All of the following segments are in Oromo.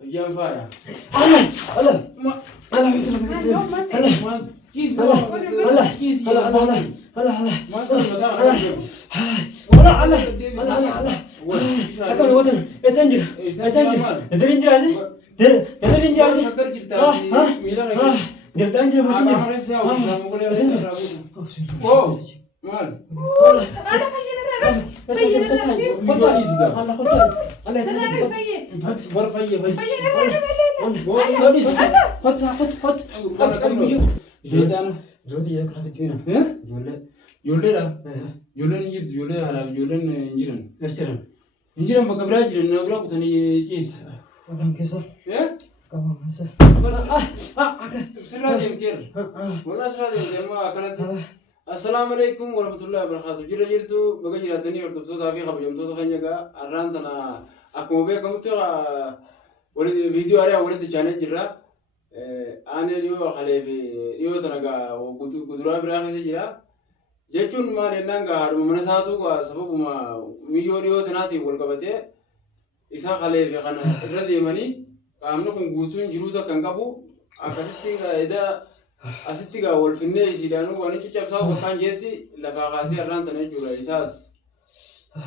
يا فايا Injiran baka belajar dan nabrak tu ni cis. Orang kisah. Ya? Kamu kisah. Akas. Serah dia mtir. Wala serah dia ma akan nanti. Assalamualaikum warahmatullahi wabarakatuh. Jira tu baga jira tani or tu tapi khabar jam tu khanya ga arran tana aku be kamu tu wala video area wala tu channel jira. Ane liyo khalefi liyo tana ga kudura bira khase jira. Jechun ma nenanga haru mana satu ga sababu ma miyo tanati wal kabate isa khalefi khana radi mani kamno kun gutun jiruta kangabu akasitti ga ida asitti ga wal finne isidanu wani chichapsa ko kan jeti la faqasi arran tane jura isas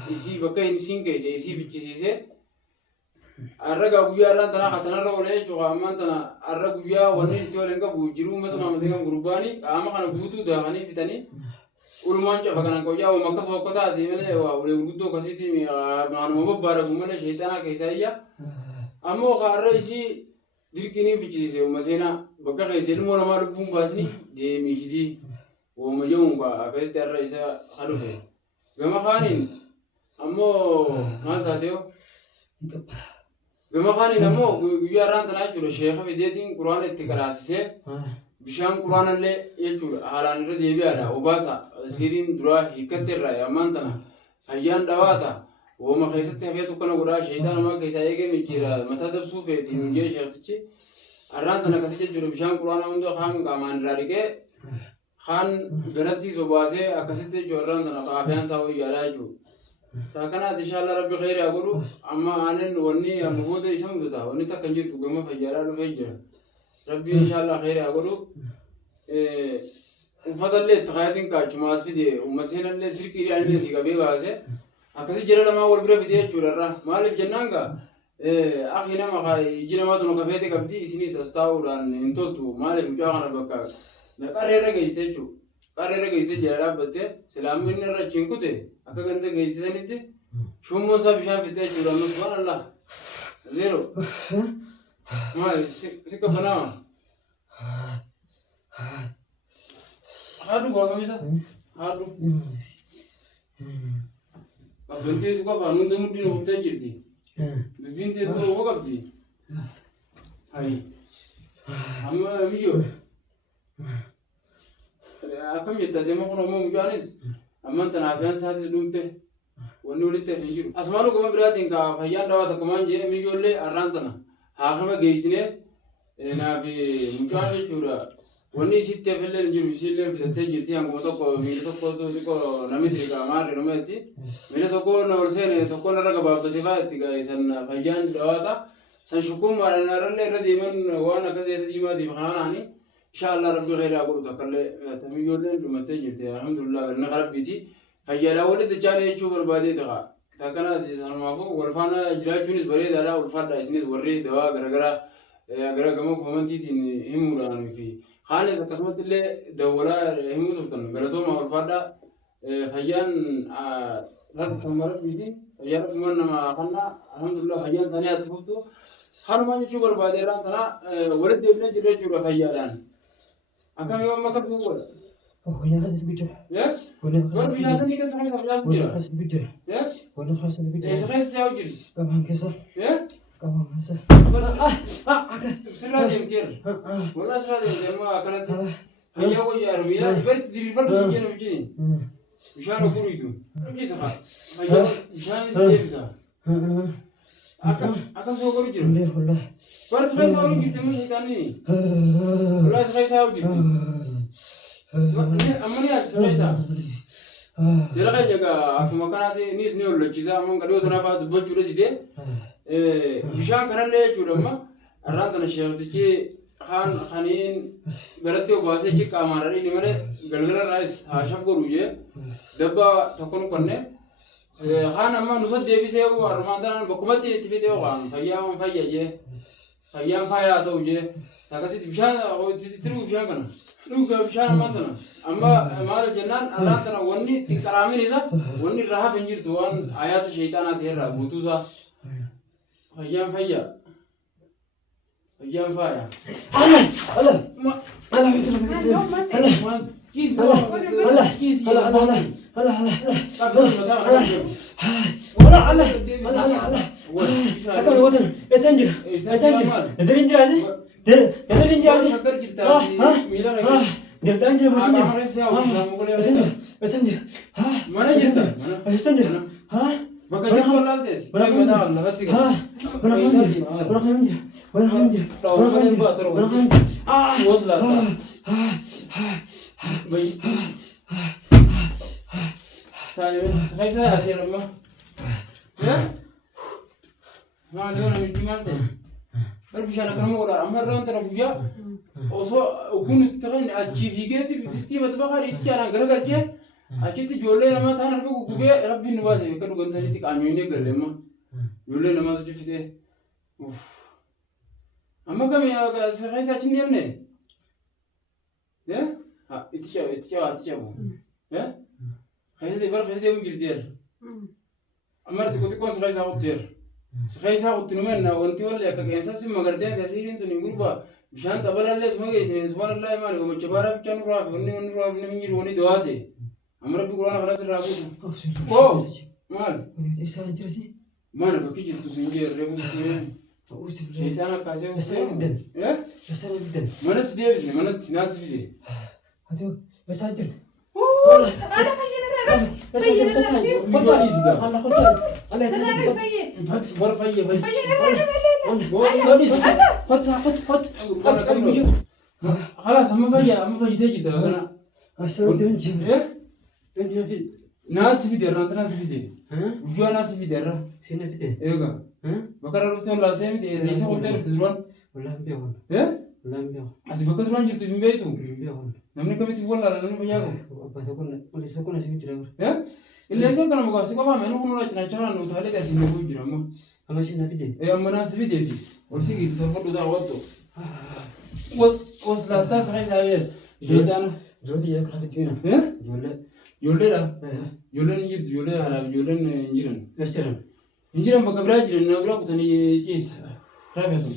isi bakai sinke isi bichise arraga guya arran tana khatana rawle chuga man tana arra guya wani tolenga bujiru matama madega gurbani ama kana gutu da hani bitani ulmancha bagana ko yawo makka sokota di mele wa ule guddo kasiti mi manu mabara gumale shaytana kaisaiya amo kharra isi dirkini bichise umasena bakka kaisel mo namal bum basni de mi hidi wo mayum ba akasi tarra isa khalufe gama khanin amo malta deo gama khanin amo yaran tana chulo sheikh videtin qur'an ittikarasise bisham qur'an le yechul halan rede biada obasa sirin dura hikaterra yamantana hayyan dawata wo ma khaysatti habetu kana gura shaytan ma kaysa yege mikira mata dabsu feti minge shaykhtichi arrantana kasije juro bisham qur'an undo kham gaman rarike khan ganati sobase akasitte jorrantana qabiyan sawu yaraju takana inshallah rabbi khair aguru amma anen wonni amgode isam duta wonni takanjitu gama fayara lu fayjira ربي إن شاء الله خير أقوله وفضل لي تخيلين كاتشماس في دي ومسهنا اللي تركي يعني نسي كبير غازة أكثر جرا لما أول برا في دي شو لرا مالك جنانكا أخي نما خاي جنا ما تنو كفيتي كبدي سني سستاو لان إنتوتو مالك مجاهنا بكا نكاريرا كيستيشو كاريرا كيستي جرا بته سلام من نرا چينكوته أكا كنت كيستي سنيتي شو موسى بشاف في دي شو لانو سبحان الله زيرو ما سكة بناء هادو قام بيسا هادو بنتي سكة بنون دم دين وقتها جرتي بنتي تو وقفتي هاي أما ميجو أكم جدا دم كنا مو مجانس أما أنت نافيان ساتي دومته ونولته ميجو أسمانو كم براتين كا فيان دوا تكمان جي ميجو لي أرانتنا آخر جيسني نبي مجاني جورا وني سيت فيلر جوري سيلر في تجرتي عن قوتو كو ميل تو كو تو كو نميتري كامار نميتي ميل تو كو نورسين تو كو نرجع بابتفا تيجا إنسان فيان دواتا سنشوكم على نارل ردي من وانا كذا ديما دي بخاناني إن شاء الله ربي غير أقول تكلم تميولن لما تجرتي الحمد لله نخرب بيتي فيا لا ولد جاني يشوف البادي تغا تكنا دي سنماكو ورفانا جراجونيس بريد على ورفانا إسنيد وري دوا غرغرا غرغرا كم بمنتي تين همورانو في خالص قسمت اللي دولا همو تبتن غرتو ما ورفانا خيان رب تمر بيدي يا رب من ما خلنا الحمد لله خيان ثانية تفوتو خالما يشوف البادي ران تنا ورد يبني جرا خيالان أكمل يوم ما كتبوا ولا هنا خاص بيجر يا ولا في ناس اللي كسر هنا خاص بيجر يا هنا خاص بيجر إيش خاص يسوي جريس كمان كسر يا كمان كسر عكس سرعة يمتير ولا سرعة يمتير ما أكلت هيا ويا ربيع يبرد تدري فرق سجين وجين مشان أقول يدو كيف سخا هيا مشان يسيبسا أكم سو أقول جرو ليه والله بس خاص أقول جريت من هيكاني ولا خاص أقول جريت أمني أتسمعها جرا كي جا أكو مكان هذه نيس نيول لجيزا أمم كدو تنا فاد بجورة جدي bishaan kanallee jechuudha arraan tana sheektichi khaniin baratti obaasee chi qaamaan dhadhiini malee galgala irraas haashaf godhu jee dabba tokko nu qonne khaan amma nusa deebisee armaan tanaan bakkumatti itti fitee waan fayyaan fayya jee fayyaan fayyaa ta'u jee akkasitti bishaan tiruu bishaan kana dhugaa bishaan ammaa tana amma maal jennaan arraan tana wanni xiqqaraamin isa wanni irraa hafe hin jirtu waan ayaata sheeyxaanaa ta'erraa guutuusaa fayyaan fayyaa fayyaan fayyaa Berbisaan akan mau orang, amar orang terbuja, oso ukun istiqan achieve gitu, istiqam itu bahkan itu cara gara-gara je, achieve itu jualan nama tanah aku gube, Rabbi nuwas ya, kan bukan saja itu kami ini gale mah, jualan nama tu cipte, amma kami ya sekarang saya cendil nih, ya, itu siapa, ya, saya tiba saya mengirdir, amar itu kotikon sekarang saya utir. Sekarang saya udah mana, wanti wala kakek saya sih mengerti saya sih itu nih gurba, bisa tabala les sebagai sih, subhanallah mana, kamu coba rapi kan rapi, ini minjir wani doa deh, amar tuh kurang kerasa rapi, oh, mal, mana pakai jitu singgir, rebu singgir, syaitan kasih ya, mana sedih sih, mana tinas sih, aduh, besar jitu. خلاص هم فاجئ كده انا ناس في دير ناس في دير وجوا ناس في دير سينا في دير ايوه بكره روتين لا تيم دي ليس هوتيل تزرون ولا بيهون ايه ولا بيهون ati bakka turan jirtu hin beektu بيهون namni kamitti walla namni bayyaako Polisi kuna sini tidak. eh illeensa kana muka si qofa menu kun wajjina chara nu taale da sinne bu jira mo Kalau sini nabi deh. amma nas videeti orsi gi torfadu da watto wasla ta sai saber shaytan Jodi ya kalau kita eh jual. yolle da yolle ni jirtu yolle hala yolle ni jiran Restoran. injiran bakka bira jiran na bira kutani kis rabeso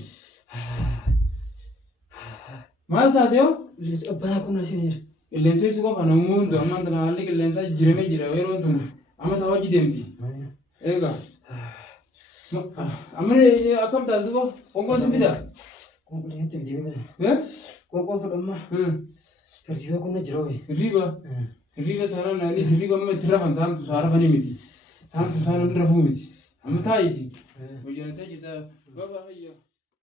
mal ta deo Lis apa kuna sini. illeensa isu qofa namuuntu ammaan tana haalli qilleensaa jirame jira yeroo tun amma taa hojii deemti eega amma akkam taatu ko konkoon si fida Komplain itu di mana? eh Kompon fudhamma. Pertiba kuna jirawe. hirriba taanaan naanis hirriba amma itti rafan saamtu saarafanii miti saamtu saanan rafuu miti amma taa'iti hojjanatee jirta baba hayya